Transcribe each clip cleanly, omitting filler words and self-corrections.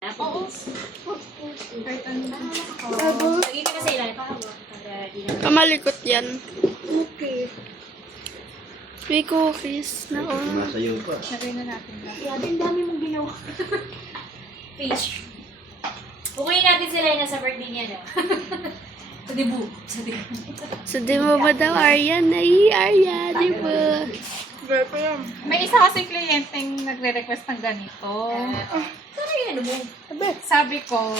Oo. Lagi ka na sa ilalim para di na. Kamalikot yan. Okay. May cookies na Sumasayaw pa. Lagay na natin lang. Grabe, ang dami mong ginawa. Fish. Bukuyin natin sila na sa birthday niya, no? Sa dibu. Sa dibu. So, di mo ba daw, Aryan? Ay, Aryan, di ba? May isa kasi kliyenteng nagre-request ng ganito. Pero yun, ano mo? Sabi ko,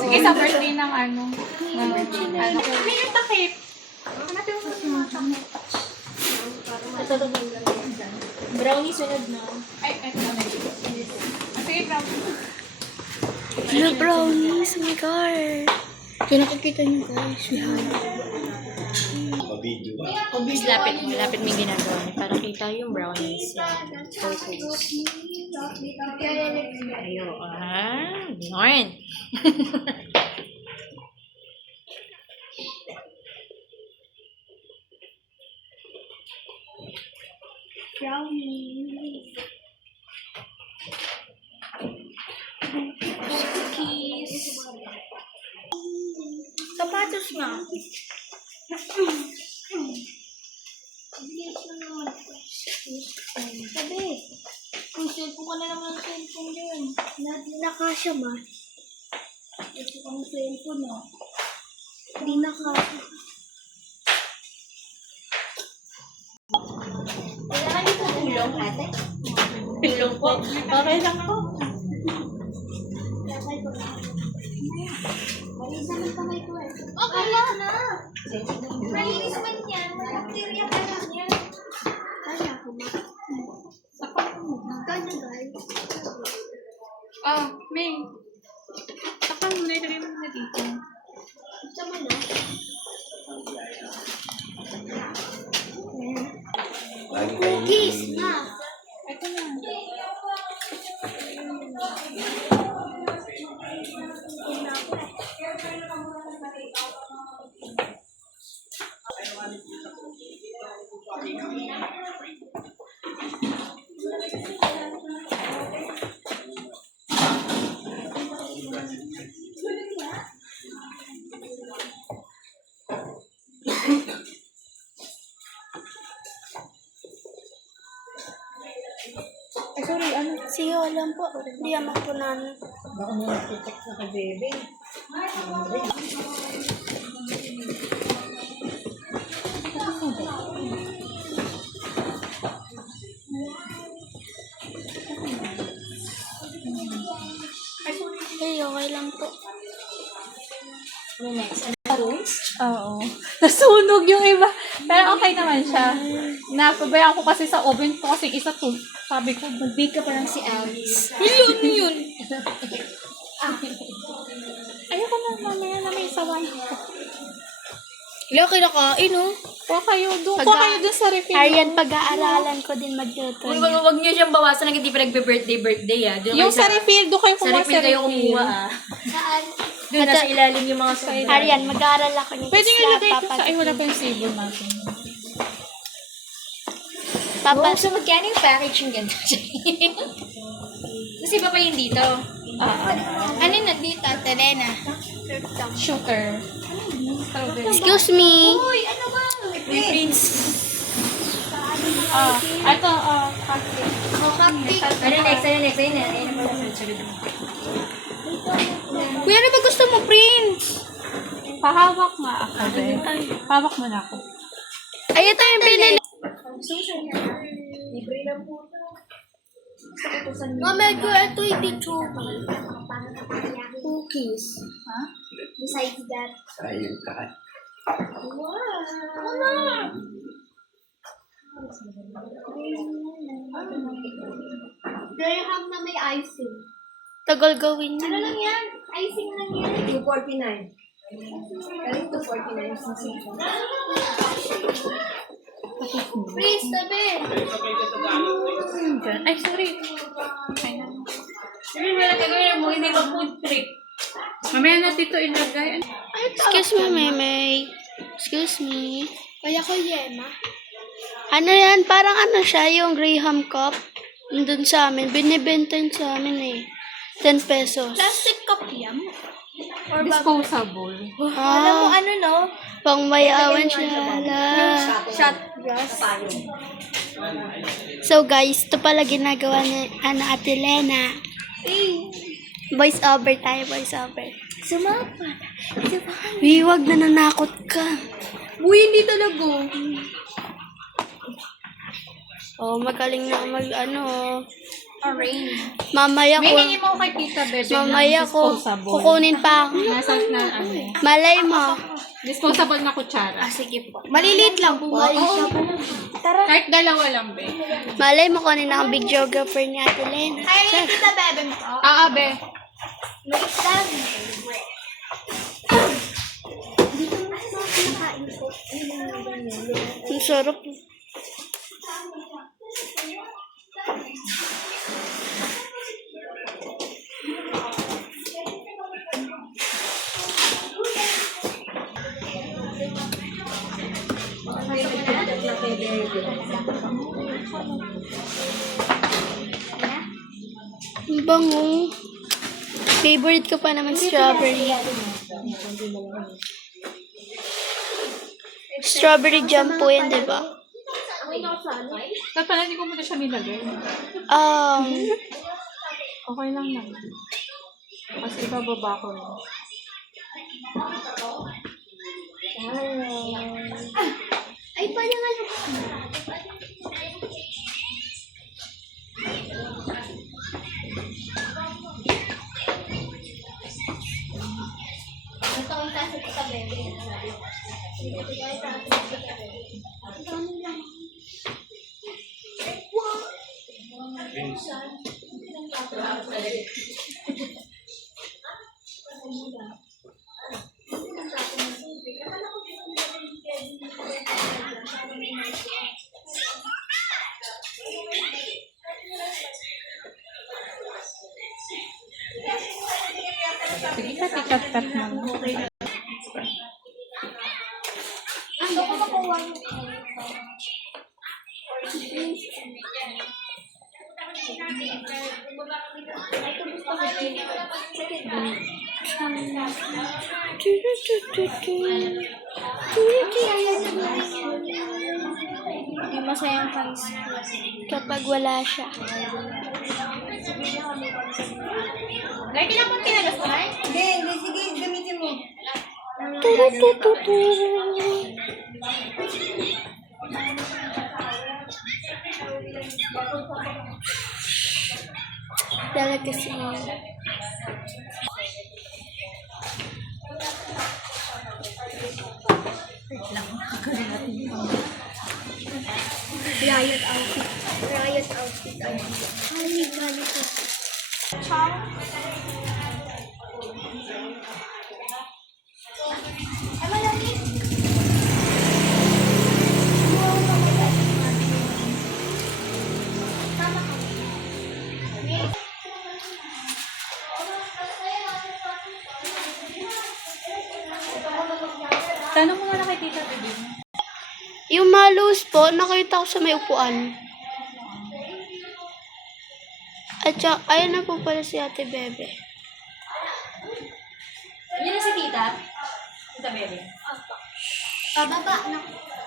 sige sa birthday ng ano. May takip. Hanapin mo sa mga takip. Ito. Brownie sunod na. Ay, eto na. Sige, brownie. Hello, brownies. Oh my God. Ito nakikita niyo, guys. We have. Pabidyo ba? Obvious, lapit mo yung ginagawa niya para kita yung brownies. Photos. Ayo, Yarn. Cookies. Sapatos nga. Sabi, kung cellphone ka na naman ang cellphone din. Hindi nakasya ba? Ito ang cellphone, no? Hindi nakasya. Kailangan dito tulong, ate? Tulong po. Okay lang po. Malinis naman kamay ko eh. Okay lang na. Malinis naman yan. Bacteria pa lang yan. Kaya ako ba? Kaya guys. Oh, May. Saka muna, ilagay mo na dito. Ito mo na. Lagi kayo Cookies na. Ito na. Ay, sorry, ano? Sige, walang po. Hindi naman po namin. Baka mo nagtitik sa kay bebe. Ay, okay lang po. Ano next? Ano rooms? Oo. Nasunog yung iba. Pero okay naman siya. Napabayaan ko kasi sa oven ko kasi isa to. Sabi ko, Magbig ka pa lang si Alice. Yun. ayoko na mamaya na may sawan. Wala kinakain, oh. Kuha kayo doon. Kuha kayo doon sa refill. Aryan, pag-aaralan ko din magluto. Huwag niyo siyang bawasan ng hindi pa nagbe-birthday, ah. Doon Yung kayo sa refill, doon kayo Sa kumuha refill kayo kumuha, ah. Saan? Doon, nasa ilalim yung mga soda. Aryan, mag-aaral ako nito. Pwede nga ilagay ito sa, ay wala pa yung sable natin. Wow, so magkano yung packaging ganito? Kasi iba pa yun dito. Ano na dito, Terena? Sugar. Strawberry. Excuse me. Uy, ano ba? Prince. Ito, cupcake. Ano next? Ayun na pala sa sunod. Kuya, ano ba gusto mo, Prince? Pahawak nga ako. Hawak mo na ako. Ay, ito yung pinili. Libre lang po ito. Mama, ko ito hindi chewy. Cookies. Ha? Besides that. Sayang ka. Graham na may icing. Tagal gawin niya. Ano lang yan? Icing lang yan. 249. Galing 249. Please, tabi. Ay, sorry. Sabi mo lang gagawin mo, hindi pa food trick. Mamaya na dito ilagay. Excuse me, Meme. Excuse me. Kaya ko Yema. Ano yan? Parang ano siya, yung Graham Cup. Nandun sa amin. Binibenta yun sa amin eh. 10 pesos. Plastic cup yan. Or Disposable. alam mo Ah, ano no? pang mayawan siya. Shot glass. So guys, ito pala ginagawa ni Ate Lena. Voice over tayo, voice over. Sumapa. Wag nananakot ka. Uy, hindi talaga. Oh, magaling na Arrange. Mamaya May ko, hingi mo kay Tita Bebe mamaya ng ko, disposable. kukunin pa ako. Nasa na Malay mo. disposable na kutsara. Sige po. Maliliit lang po. Tara. Kahit dalawa lang, be. Malay mo kunin ako big geographer ni Ate Lena. Ay, kita bebe mo. Be. Wait lang. Dito mo sa kinakain ko. Ang sarap. Ang bango. Favorite ko pa naman strawberry. Strawberry jam po yan, di ba? Dapat pala hindi ko muna siya nilagay. Okay lang naman. Kasi ibababa ko rin. Ay, parang ano. Ito ang kasi kita bebe. Sige, kat mo. Ano ko makuha mo? Hindi masayang high school. Kapag wala siya. Lagi na po tinagas mo, ay? Hindi. Sige, gamitin mo. Turutututu. Delicacy. Riot outfit. Riot outfit. Ay, galit ko. Ay, malamig. Tama ka. Tanong mo muna kay Tita Bebe. Yung malus po, nakita ko sa may upuan. At saka, ayun na po pala si Ate Bebe. Yun na si tita? Tita Bebe. Pababa na.